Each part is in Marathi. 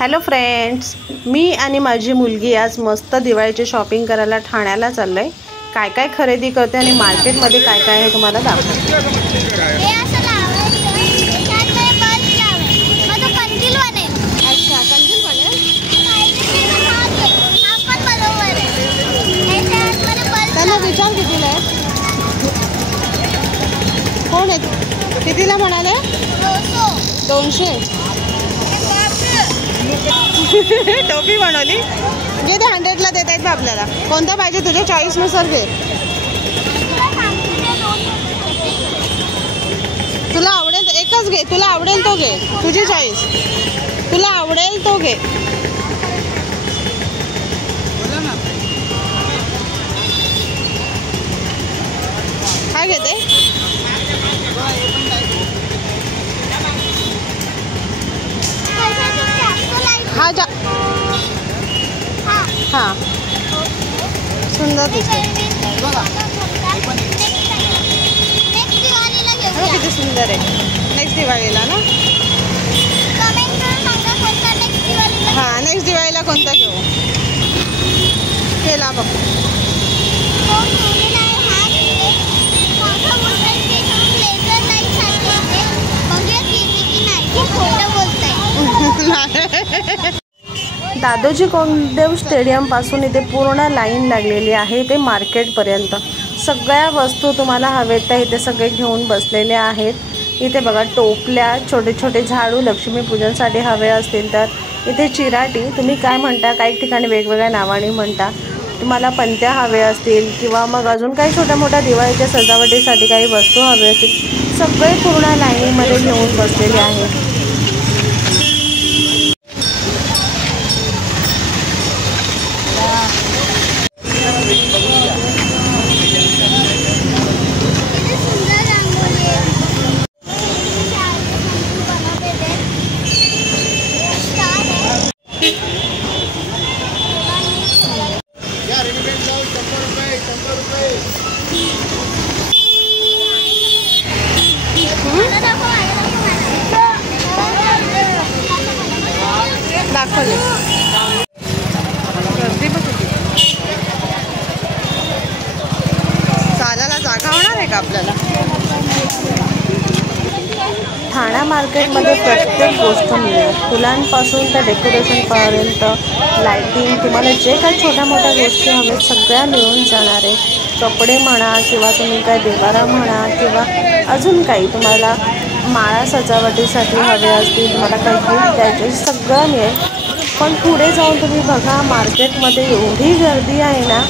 हॅलो फ्रेंड्स, मी आणि माझी मुलगी आज मस्त दिवाळीची शॉपिंग करायला ठाण्याला चाललोय। काय काय खरेदी करते आणि मार्केटमध्ये काय काय आहे तुम्हाला दाखवते। विचार कितीला आहे? कोण आहे? कितीला म्हणाले? 200। टोपी बनवली घे, ते 100ला देत आहेत आपल्याला। कोणता पाहिजे तुझ्या चॉईसनुसार घे। तुला आवडेल एकच घे, तुला आवडेल तो घे, तुझी चॉईस, तुला आवडेल तो घे। काय घेते? हा जा, हाँ सुंदर दिसते। किती सुंदर आहे। नेक्स्ट दिवाळीला ना? हाँ नेक्स्ट दिवाळीला कोणता घेऊ? केला बघ। दादोजी कोंडदेव स्टेडियम पासून इथे पूर्ण लाईन लागलेली आहे ते मार्केट पर्यंत। सगळ्या वस्तू तुम्हाला हवेत त्या इथे सगळे घेऊन बसलेले आहेत। इथे बघा टोपल्या, छोटे छोटे झाडू लक्ष्मीपूजनसाठी हवे असतील तर इथे चिराटी, तुम्ही काय म्हणता, काही ठिकाणी वेगवेगळ्या नावाने म्हणता। तुम्हाला पंत्या हवे असतील किंवा मग अजून काही छोट्या मोठ्या दिवाळीच्या सजावटीसाठी काही वस्तू हवे असतील, सगळे पूर्ण लाईनीमध्ये घेऊन बसलेले आहेत। दाखवले गर्दी बघ किती। चालायला जागा होणार आहे का आपल्याला? ठाणा मार्केटमध्ये प्रत्येक गोष्ट मिळेल, फुलांपासून तर डेकोरेशनपर्यंत, लाईटिंग, तुम्हाला जे काही छोट्या मोठ्या गोष्टी हव्यात सगळ्या मिळून जाणार आहे। कपडे म्हणा किंवा तुम्ही काय देवारा म्हणा किंवा अजून काही तुम्हाला माळा सजावटीसाठी हवे असतील, तुम्हाला काही गिफ्ट द्यायचे, सगळं मिळेल। पण पुढे जाऊन तुम्ही बघा मार्केटमध्ये एवढी गर्दी आहे ना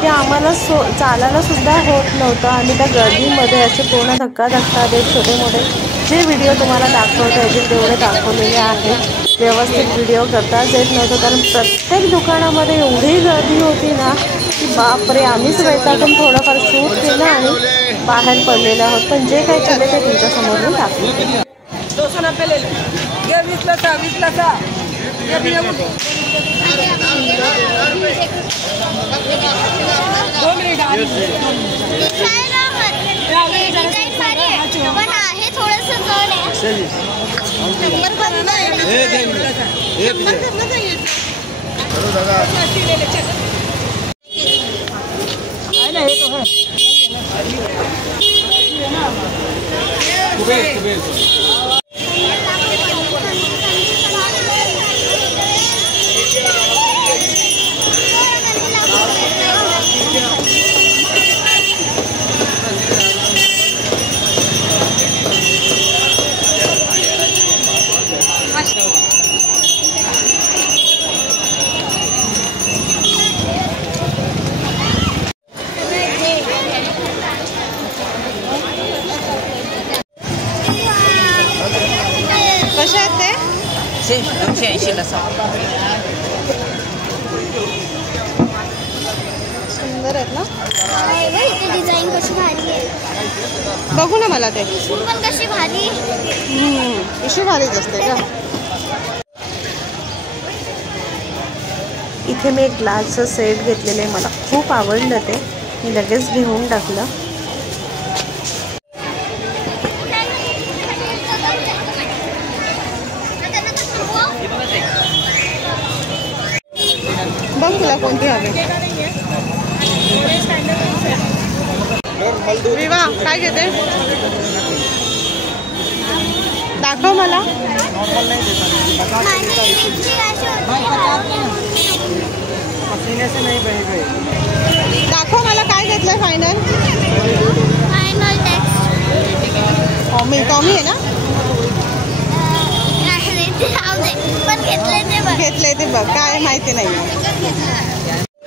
की आम्हाला चालायला सुद्धा होत नव्हतं। आणि त्या गर्दीमध्ये असे पूर्ण धक्का देत छोटे मोठे जे व्हिडिओ तुम्हाला दाखवता येतील तेवढे दाखवलेले आहेत। व्यवस्थित व्हिडिओ करताच येत नव्हतं कारण प्रत्येक दुकानामध्ये एवढी गर्दी होती ना की बापरे, आम्हीच वैतागून थोडंफार शूट केलं आणि बाहेर पडलेले आहोत। पण जे काही केले ते तुमच्यासमोर मी दाखवले। 290 ले घे, 20ला 20ला कसे आहेत ते? 280ला सुंदर आहेत ना? डिझाईन कशी भारी आहे, बघू ना मला ते। पण कशी भारी, कशी भारीच असते का? इथे मी एक ग्लासचं सेट घेतलेले, मला खूप आवडलं ते, मी लगेच घेऊन टाकलं। बघ तुला कोणती हवी. विवा काय घेते दाखव मला. दाखव मला काय घेतलंय फायनल. टॉमी आहे ना. घेतलंय ते बघ काय माहिती नाही.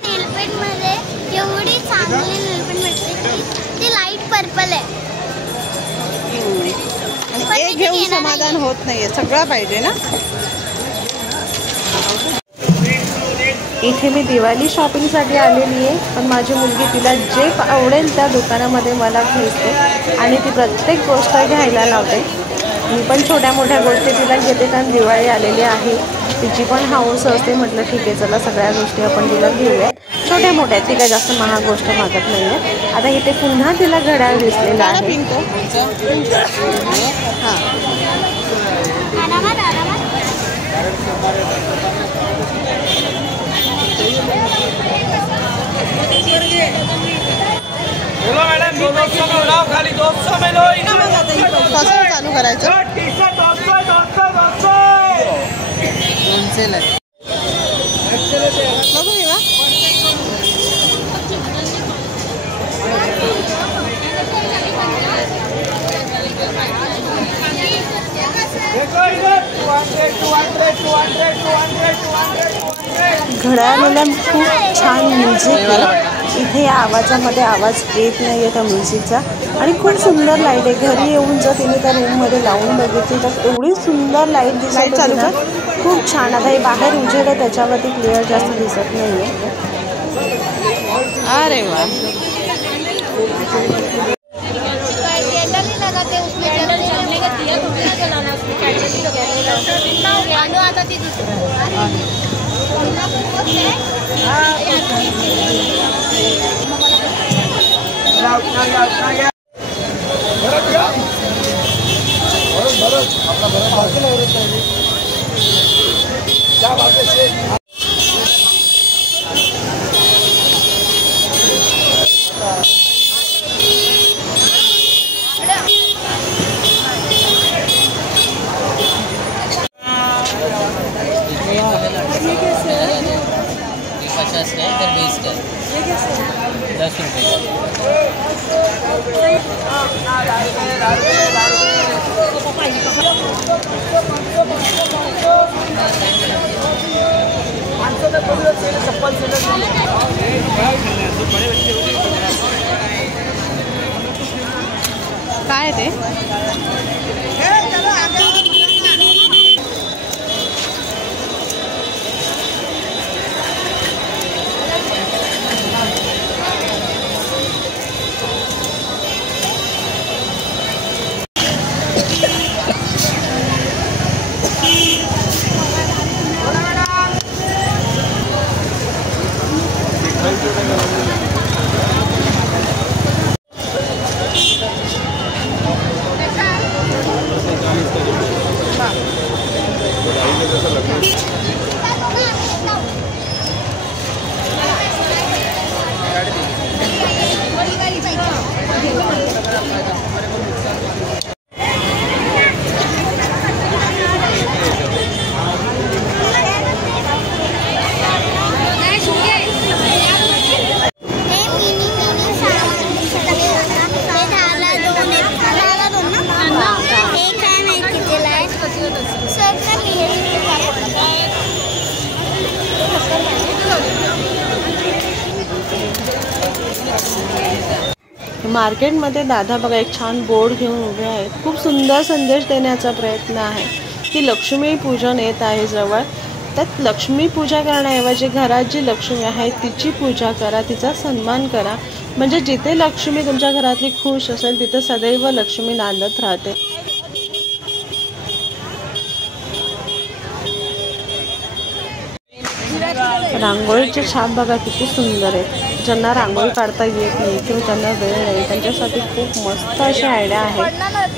नेलपेंट मध्ये एवढी चांगली नेलपेंट भेटते ती लाईट पर्पल आहे. आणि एक घेऊन समाधान होत नाहीये सगळं पाहिजे ना. इथे मी दिवाळी शॉपिंगसाठी आलेली आहे पण माझी मुलगी तिला जे आवडेल त्या दुकानामध्ये मला घेते आणि ती प्रत्येक गोष्ट घ्यायला लावते. मी पण छोट्या मोठ्या गोष्टी तिला घेते कारण दिवाळी आलेली आहे. तिची पण हौस असते. म्हटलं ठीक आहे चला सगळ्या गोष्टी आपण तिला घेऊयात. छोट्या मोठ्या ती काय जास्त महाग गोष्ट मागत नाही आहे. आता इथे पुन्हा तिला घड्याळ दिसलेला आहे. हां कसं चालू करायचं. बघू विवा. घड्याळाला खूप छान म्युझिक आहे. इथे या आवाजामध्ये आवाज येत नाही आहे त्या म्युझिकचा आणि खूप सुंदर लाईट आहे. घरी येऊन जर तिने त्या रूममध्ये लावून बघितली तर एवढी सुंदर लाईट दिसत चालू ना खूप छान. आता हे बाहेर उजेड आहे त्याच्यावरती क्लिअर जास्त दिसत नाही आहे. अरे वा. काय ते मार्केटमध्ये दादा बघा एक छान बोर्ड घेऊन उभे आहेत. खूप सुंदर संदेश देण्याचा प्रयत्न आहे की लक्ष्मी पूजन येत आहे जवळ. त्यात लक्ष्मी पूजा करण्याऐवजी घरात जी लक्ष्मी आहे तिची पूजा करा, तिचा सन्मान करा. म्हणजे जिथे लक्ष्मी तुमच्या घरातली खुश असेल तिथे सदैव लक्ष्मी नांदत राहते. रांगोळीचे छाप बघा किती सुंदर आहे. ज्यांना रांगोळी काढता येत नाही किंवा ज्यांना वेळ नाही त्यांच्यासाठी खूप मस्त अशी आयडिया आहे.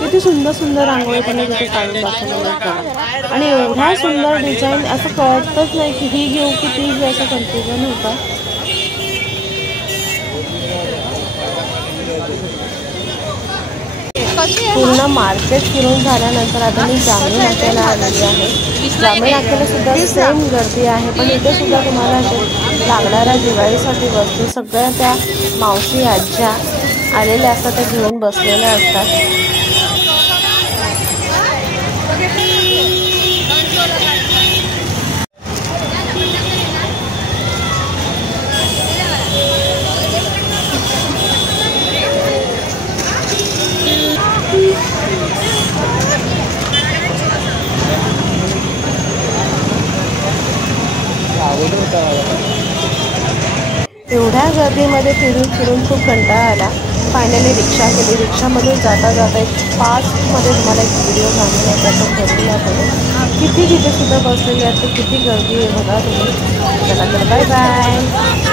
किती सुंदर सुंदर रांगोळी त्यांनी तिथे काढून दाखवलेल्या बघा. आणि एवढ्या सुंदर डिझाईन असं कळतच नाही की ही घेऊ की ती घेऊ असं कन्फ्युजन होतं. पूर्ण मार्केट फिरून झाल्यानंतर आता मी जांभळी नाक्याला आलेली आहे. जांभळी नाक्याला सुद्धा सेम गर्दी आहे, पण इथे सुद्धा तुम्हाला असे लागणाऱ्या दिवाळीसाठी वस्तू सगळ्या त्या मावशी आज्या आलेल्या असतात, त्या घेऊन बसलेल्या असतात. एवढ्या गर्दीमध्ये फिरून फिरून खूप कंटाळा आला. फायनली रिक्षा केली. रिक्षामधून जाता जाता एक फास्टमध्ये तुम्हाला एक व्हिडिओ सांगून त्याचं ठरवूया करून किती तिथे सुद्धा बसलेली आहेत, किती गर्दी आहे बघा तुम्ही. चला तर बाय बाय.